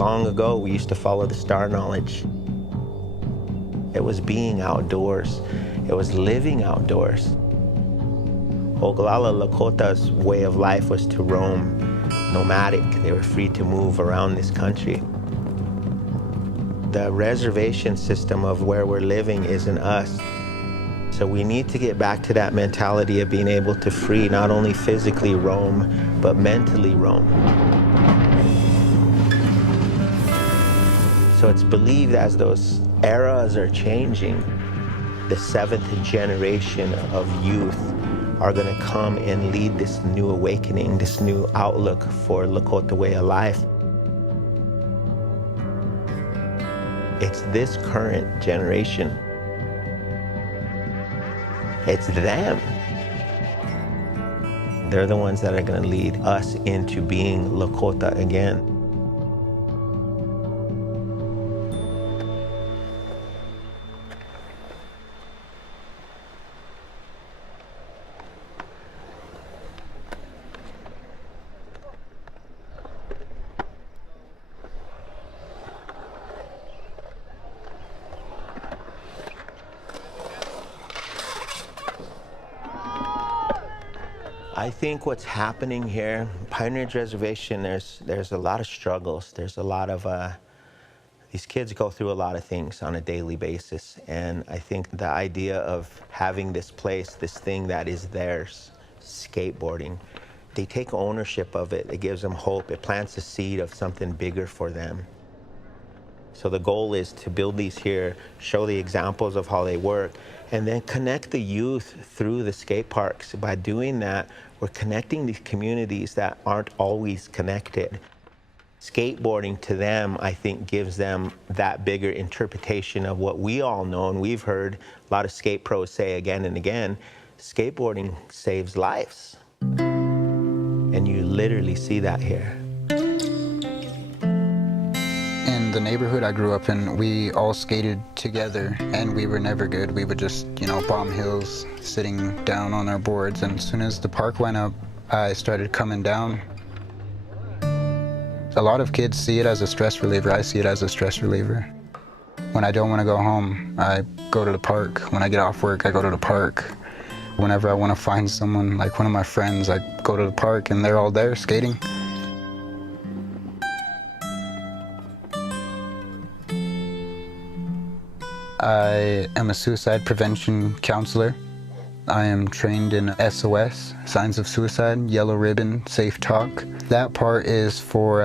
Long ago, we used to follow the star knowledge. It was being outdoors. It was living outdoors. Oglala Lakota's way of life was to roam, nomadic. They were free to move around this country. The reservation system of where we're living isn't us. So we need to get back to that mentality of being able to free, not only physically roam, but mentally roam. So it's believed as those eras are changing, the seventh generation of youth are going to come and lead this new awakening, this new outlook for Lakota way of life. It's this current generation. It's them. They're the ones that are going to lead us into being Lakota again. I think what's happening here, Pioneer Ridge Reservation, there's a lot of struggles. There's a lot of, these kids go through a lot of things on a daily basis. And I think the idea of having this place, this thing that is theirs, skateboarding, they take ownership of it. It gives them hope. It plants a seed of something bigger for them. So the goal is to build these here, show the examples of how they work, and then connect the youth through the skate parks. By doing that, we're connecting these communities that aren't always connected. Skateboarding to them, I think, gives them that bigger interpretation of what we all know and we've heard a lot of skate pros say again and again, skateboarding saves lives. And you literally see that here. In the neighborhood I grew up in, we all skated together and we were never good. We would just, bomb hills, sitting down on our boards. And as soon as the park went up, I started coming down. A lot of kids see it as a stress reliever. I see it as a stress reliever. When I don't want to go home, I go to the park. When I get off work, I go to the park. Whenever I want to find someone, like one of my friends, I go to the park and they're all there skating. I am a suicide prevention counselor. I am trained in SOS, signs of suicide, yellow ribbon, safe talk. That part is for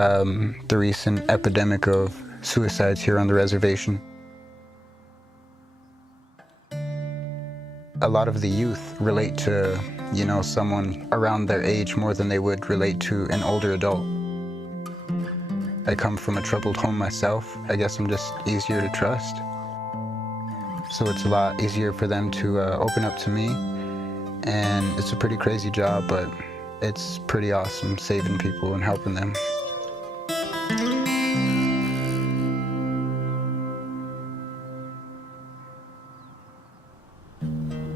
the recent epidemic of suicides here on the reservation. A lot of the youth relate to, someone around their age more than they would relate to an older adult. I come from a troubled home myself. I guess I'm just easier to trust. So it's a lot easier for them to open up to me. And it's a pretty crazy job, but it's pretty awesome saving people and helping them.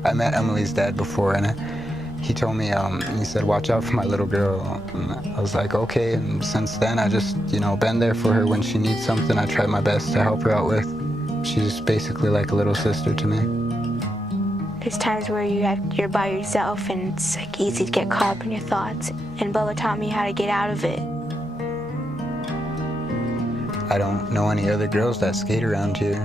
I met Emily's dad before, and he told me, he said, watch out for my little girl. And I was like, okay. And since then, I just, been there for her when she needs something. I try my best to help her out with. She's basically like a little sister to me. There's times where you're by yourself and it's easy to get caught up in your thoughts. And Bubba taught me how to get out of it. I don't know any other girls that skate around here.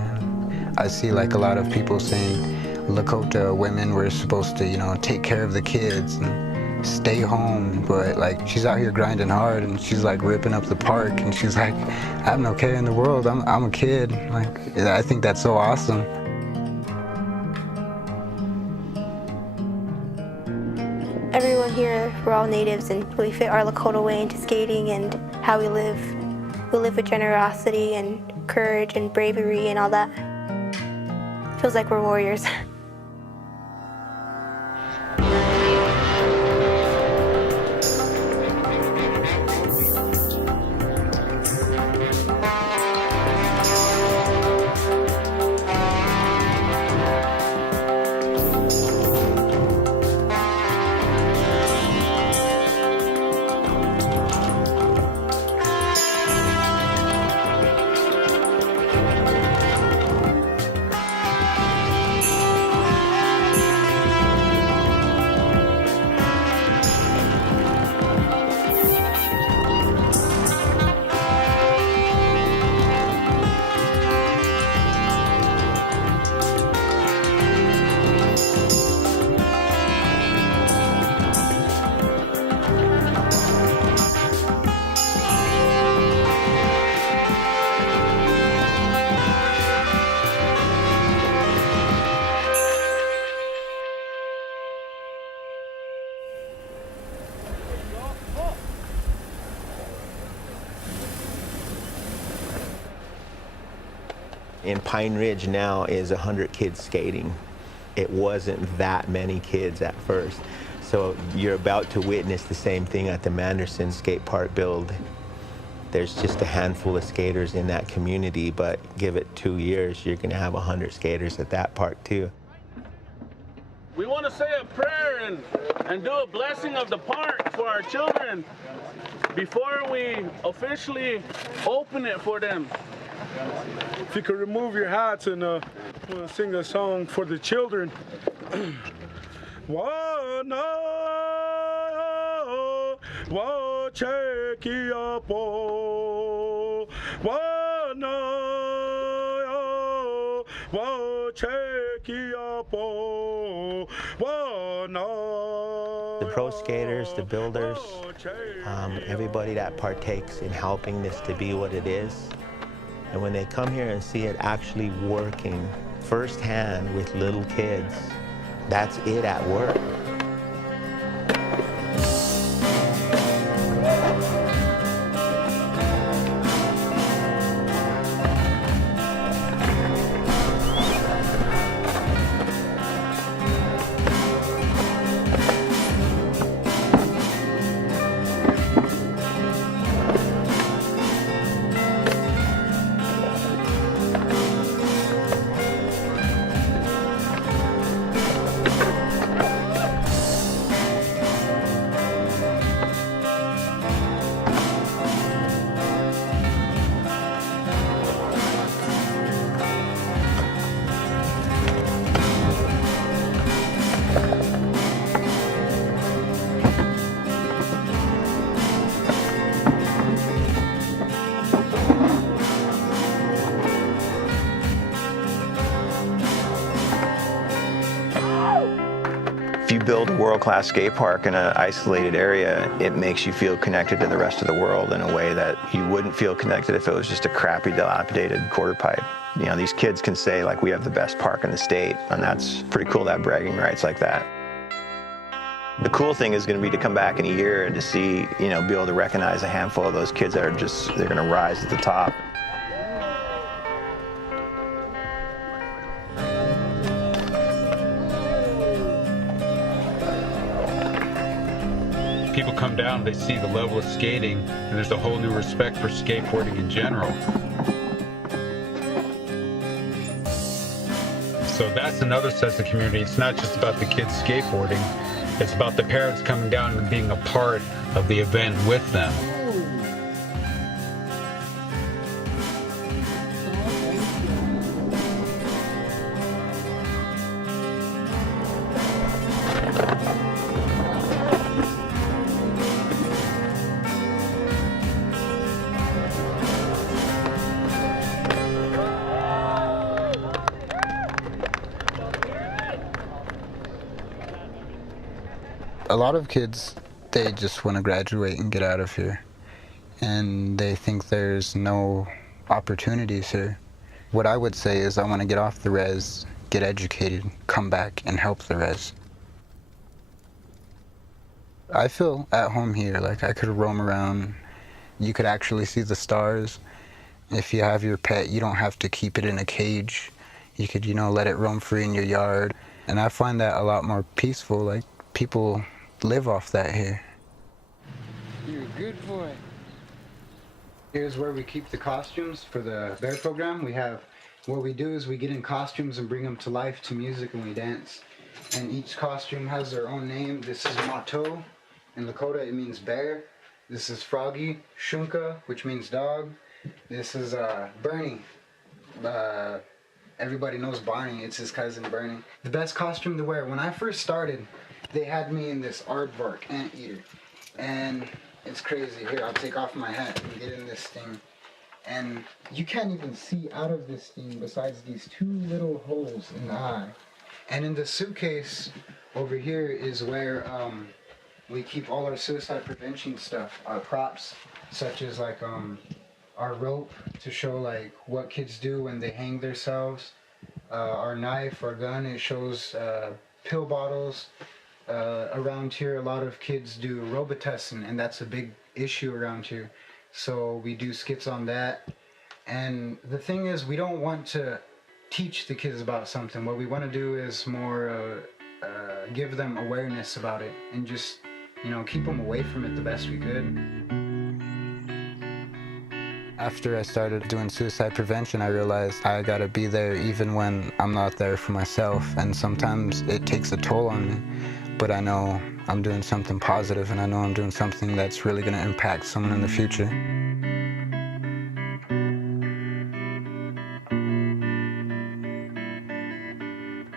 I see a lot of people saying Lakota women were supposed to, take care of the kids and stay home. But she's out here grinding hard and she's ripping up the park and she's like, I have no care in the world. I'm a kid. I think that's so awesome. Everyone here, we're all natives and we fit our Lakota way into skating and how we live. We live with generosity and courage and bravery and all that. Feels like we're warriors. in Pine Ridge now is 100 kids skating. It wasn't that many kids at first. So you're about to witness the same thing at the Manderson skate park build. There's just a handful of skaters in that community, but give it 2 years, you're gonna have 100 skaters at that park too. We want to say a prayer and do a blessing of the park for our children before we officially open it for them. If you could remove your hats and we'll sing a song for the children. Wana wa cheki apo wana wa cheki apo wana. The pro skaters, the builders, everybody that partakes in helping this to be what it is. And when they come here and see it actually working firsthand with little kids, that's it at work. If you build a world-class skate park in an isolated area, it makes you feel connected to the rest of the world in a way that you wouldn't feel connected if it was just a crappy, dilapidated quarter pipe. You know, these kids can say, like, we have the best park in the state, and that's pretty cool to have bragging rights like that. The cool thing is going to be to come back in a year and to see, you know, be able to recognize a handful of those kids that are just, they're going to rise at the top. People come down, they see the level of skating, and there's a whole new respect for skateboarding in general. So that's another sense of community. It's not just about the kids skateboarding, it's about the parents coming down and being a part of the event with them. A lot of kids, they just want to graduate and get out of here. And they think there's no opportunities here. What I would say is I want to get off the res, get educated, come back and help the res. I feel at home here, like I could roam around. You could actually see the stars. If you have your pet, you don't have to keep it in a cage. You could, you know, let it roam free in your yard. And I find that a lot more peaceful. Like, people live off that here. You're a good boy. Here's where we keep the costumes for the bear program. What we do is we get in costumes and bring them to life to music and we dance. And each costume has their own name. This is Mato. In Lakota, it means bear. This is Froggy, Shunka, which means dog. This is Bernie. Everybody knows Barney. It's his cousin Bernie. The best costume to wear. When I first started, they had me in this aardvark, anteater, and it's crazy. Here, I'll take off my hat and get in this thing, and you can't even see out of this thing besides these two little holes in the eye. And in the suitcase over here is where we keep all our suicide prevention stuff, our props, such as like our rope to show like what kids do when they hang themselves, our knife, our gun. It shows pill bottles. Around here, a lot of kids do Robitussin, and that's a big issue around here. So we do skits on that. And the thing is, we don't want to teach the kids about something. What we want to do is more give them awareness about it and just, keep them away from it the best we could. After I started doing suicide prevention, I realized I gotta be there even when I'm not there for myself. And sometimes it takes a toll on me, but I know I'm doing something positive, and I know I'm doing something that's really gonna impact someone in the future.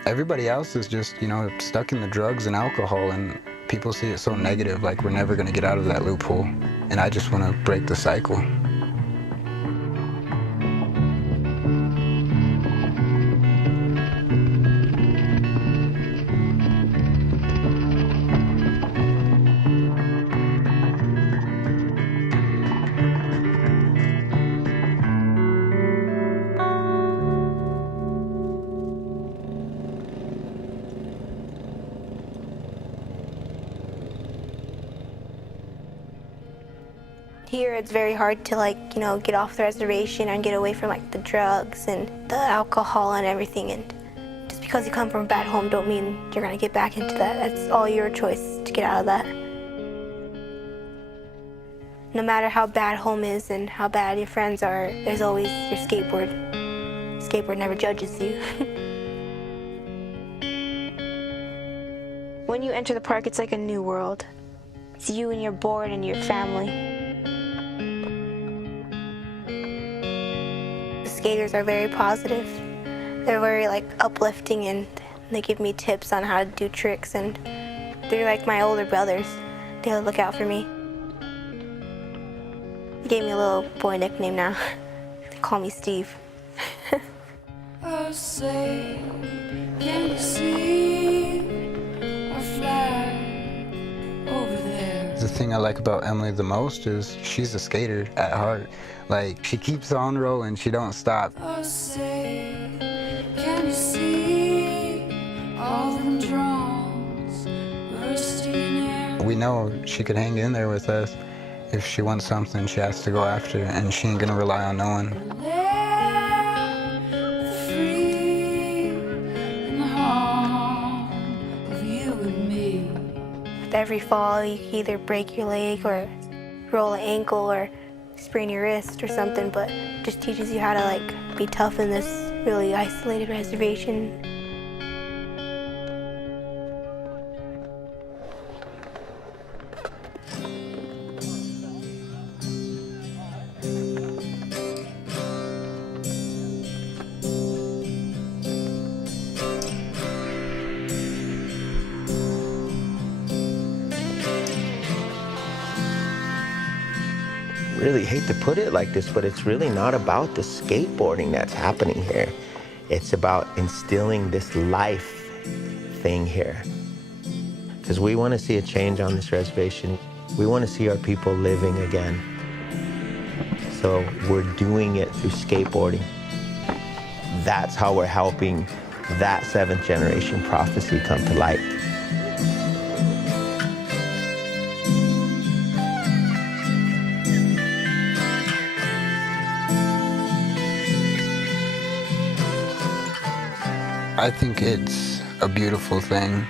Everybody else is just, stuck in the drugs and alcohol, and people see it so negative, like we're never gonna get out of that loophole. And I just wanna break the cycle. Here it's very hard to get off the reservation and get away from the drugs and the alcohol and everything. And just because you come from a bad home don't mean you're gonna get back into that. That's all your choice to get out of that. No matter how bad home is and how bad your friends are, there's always your skateboard. Skateboard never judges you. When you enter the park, it's like a new world. It's you and your board and your family. Skaters are very positive. They're very uplifting, and they give me tips on how to do tricks, and they're like my older brothers. They look out for me. They gave me a little boy nickname now. They call me Steve. Oh, say, can you see a flag over there? The thing I like about Emily the most is she's a skater at heart. She keeps on rolling, she don't stop. Oh, say, can you see all them drums bursting in air? We know she could hang in there with us. If she wants something, she has to go after it, and she ain't gonna rely on no one. Free in the home of you and me. With every fall, you can either break your leg or roll an ankle or sprain your wrist or something, but it just teaches you how to be tough in this really isolated reservation. Really hate to put it like this, but it's really not about the skateboarding that's happening here. It's about instilling this life thing here. Because we want to see a change on this reservation. We want to see our people living again. So we're doing it through skateboarding. That's how we're helping that 7th generation prophecy come to light. I think it's a beautiful thing.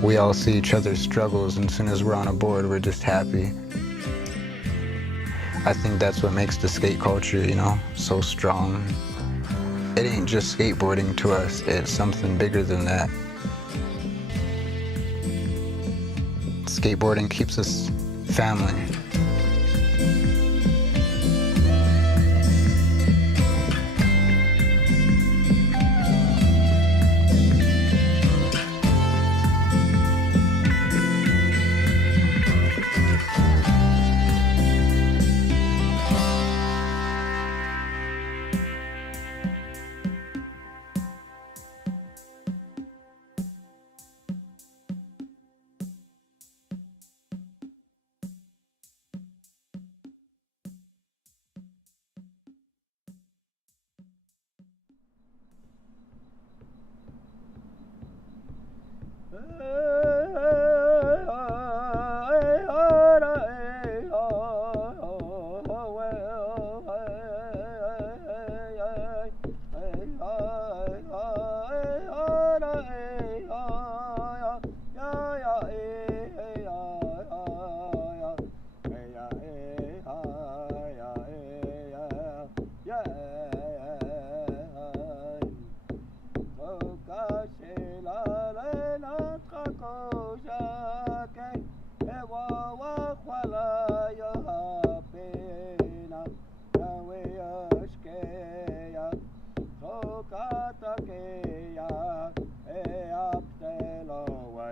We all see each other's struggles, and as soon as we're on a board, we're just happy. I think that's what makes the skate culture, so strong. It ain't just skateboarding to us, it's something bigger than that. Skateboarding keeps us family.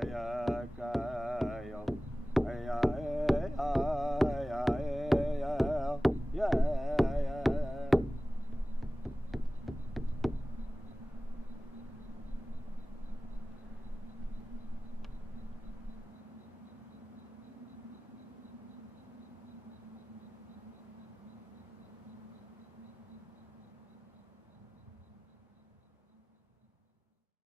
Jaya